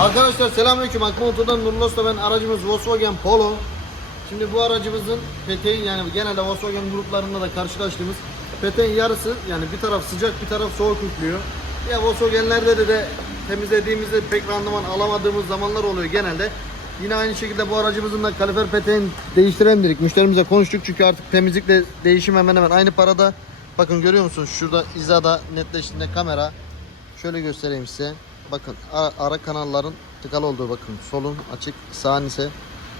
Arkadaşlar selamünaleyküm. Akma Oto'dan Nurlu Usta ben aracımız Volkswagen Polo. Şimdi bu aracımızın peteğin yani genelde Volkswagen gruplarında da karşılaştığımız peteğin yarısı yani bir taraf sıcak bir taraf soğuk üflüyor. Ya Volkswagen'lerde de, de temizlediğimizde pek randıman alamadığımız zamanlar oluyor genelde. Yine aynı şekilde bu aracımızın da kalifer peteğini değiştirelim dedik. Müşterimize konuştuk çünkü artık temizlikle değişim hemen hemen aynı parada. Bakın görüyor musunuz şurada izada netleştiğinde kamera. Şöyle göstereyim size. Bakın ara, kanalların tıkalı olduğu bakın. Solun açık, sağın ise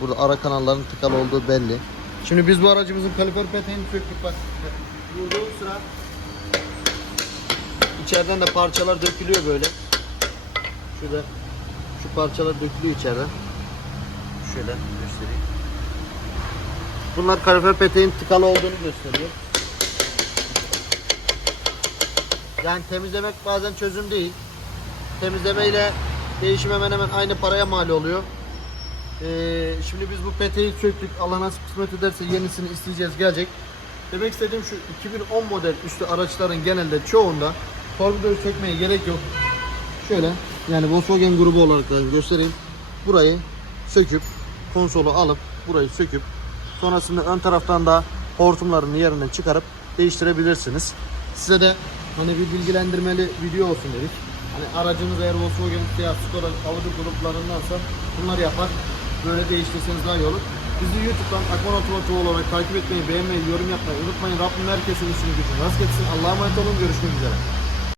burada ara kanalların tıkalı olduğu belli. Şimdi biz bu aracımızın kaliper peteğini söktük bak. Vurduğum sıra içeriden de parçalar dökülüyor böyle. Şurada şu parçalar dökülüyor içeriden. Şöyle göstereyim. Bunlar kalifer peteğin tıkalı olduğunu gösteriyor. Yani temizlemek bazen çözüm değil. Temizleme ile değişim hemen hemen aynı paraya mal oluyor. Ee, şimdi biz bu peteği söktük. Allah nasip kısmet ederse yenisini isteyeceğiz gelecek. Demek istediğim şu 2010 model üstü araçların genelde çoğunda torpidoyu sökmeye gerek yok. Şöyle yani Volkswagen grubu olarak da göstereyim. Burayı söküp konsolu alıp burayı söküp sonrasında ön taraftan da hortumların yerinden çıkarıp değiştirebilirsiniz. Size de hani bir bilgilendirmeli video olsun dedik. Hani aracınız eğer Volkswagen veya Skoda Audi gruplarındansa bunlar yapar. Böyle değiştirseniz daha iyi olur. Bizi YouTube'dan Akman Otomotiv olarak takip etmeyi, beğenmeyi, yorum yapmayı unutmayın. Rabbim herkesin işini gücünü rast getirsin. Allah'a emanet olun. Görüşmek üzere.